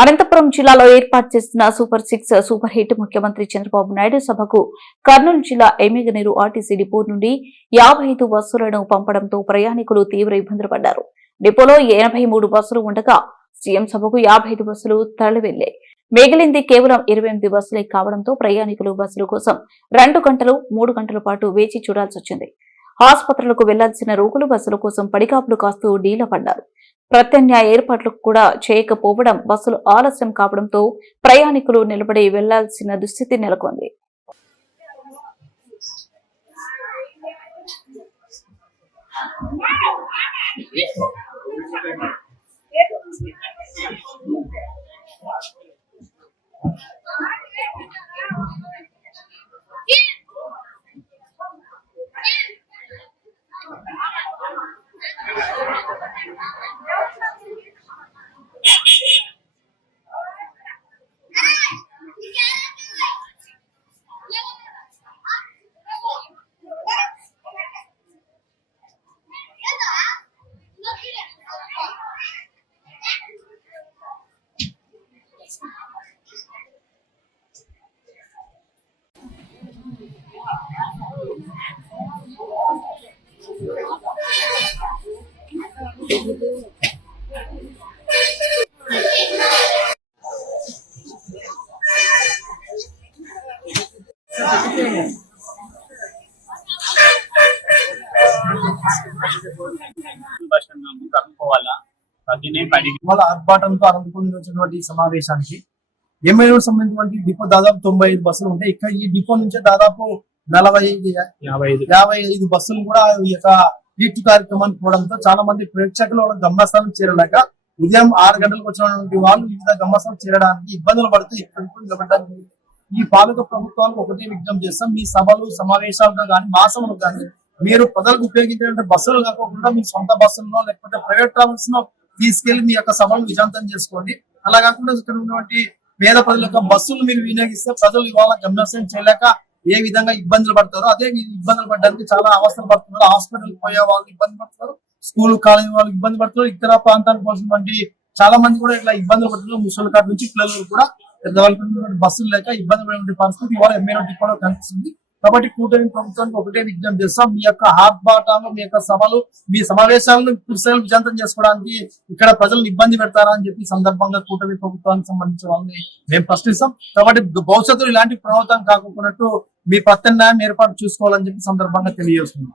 అనంతపురం జిల్లాలో ఏర్పాటు చేస్తున్న సూపర్ సిక్స్ సూపర్ హిట్ ముఖ్యమంత్రి చంద్రబాబు నాయుడు సభకు కర్నూలు జిల్లా ఎమ్మిగనీరు ఆర్టీసీ డిపో నుండి యాభై ఐదు బస్సులను పంపడంతో ప్రయాణికులు తీవ్ర ఇబ్బందులు పడ్డారు. డిపోలో ఎనభై మూడు బస్సులు ఉండగా సీఎం సభకు యాభై ఐదు బస్సులు తరలివెళ్ళాయి మిగిలింది కేవలం ఇరవై ఎనిమిది బస్సులే కావడంతో ప్రయాణికులు బస్సుల కోసం రెండు గంటలు మూడు గంటల పాటు వేచి చూడాల్సి వచ్చింది. ఆసుపత్రులకు వెళ్ళాల్సిన రోగులు బస్సుల కోసం పడికాపులు కాస్తూ డీల పడ్డారు. ప్రత్యామ్నాయ ఏర్పాట్లు కూడా చేయకపోవడం బస్సులు ఆలస్యం కావడంతో ప్రయాణికులు నిలబడి వెళ్ళాల్సిన దుస్థితి నెలకొంది. బస్ స్టాండ్ నుండి వాళ్ళ ఆర్భాటంతో అనంతపురం వచ్చినటువంటి సమావేశానికి సంబంధించినటువంటి డిపో దాదాపు తొంభై ఐదు బస్సులు ఉంటాయి. ఇక్కడ ఈ డిపో నుంచి దాదాపు నలభై ఐదు యాభై ఐదు. యాభై ఐదు బస్సులు కూడా ఈ యొక్క ఈట్ కార్యక్రమానికి పోవడంతో చాలా మంది ప్రేక్షకులు వాళ్ళ గమ్యస్థానం చేరలేక ఉదయం ఆరు గంటలకు వచ్చినటువంటి వాళ్ళు వివిధ గమ్యస్థానం చేరడానికి ఇబ్బందులు పడుతూ ఇక్కడ కూడా నిలబడడానికి ఈ పాలక ప్రభుత్వాలు ఒకటే విజ్ఞప్తి చేస్తాం. మీ సభలు సమావేశాలుగా కానీ మాసములు కానీ మీరు ప్రజలకు ఉపయోగించేటువంటి బస్సులు కాకుండా మీ సొంత బస్సులను లేకపోతే ప్రైవేట్ ట్రావెల్స్లో తీసుకెళ్ళి మీ యొక్క సభలను విజాంతం చేసుకోండి. అలా కాకుండా ఇక్కడ ఉన్నటువంటి పేద ప్రజల యొక్క బస్సులు మీరు వినియోగిస్తే ప్రజలు ఇవాళ గమ్యస్థానం చేయలేక ఏ విధంగా ఇబ్బందులు పడతారో అదే మీరు ఇబ్బందులు పడడానికి చాలా అవసరం పడుతున్నారు. హాస్పిటల్ పోయే వాళ్ళు ఇబ్బంది పడుతున్నారు స్కూల్ కాలేజీ వాళ్ళు ఇబ్బంది పడుతున్నారు ఇతర ప్రాంతాలకు పోసినటువంటి చాలా మంది కూడా ఇట్లా ఇబ్బందులు పడుతున్నారు. ముసలి కాటి నుంచి పిల్లలు కూడా బస్సులు లేక ఇబ్బంది పడే పరిస్థితి ఇవాళ ఎమ్మెల్యే డిపోలో కనిపిస్తుంది. కాబట్టి కూటమి ప్రభుత్వానికి ఒకటే విజ్ఞప్తి చేస్తాం. మీ యొక్క ఆర్భాటాలు మీ యొక్క సభలు మీ సమావేశాలను పురుషులు విజయంతం చేసుకోవడానికి ఇక్కడ ప్రజలను ఇబ్బంది పెడతారా అని చెప్పి సందర్భంగా కూటమి ప్రభుత్వానికి సంబంధించిన వాళ్ళని మేము ప్రశ్నిస్తాం. కాబట్టి భవిష్యత్తులో ఇలాంటి ప్రభుత్వం కాకుండా మీ ప్రత్యామ్నాయం ఏర్పాటు చూసుకోవాలని చెప్పి సందర్భంగా తెలియజేస్తున్నాం.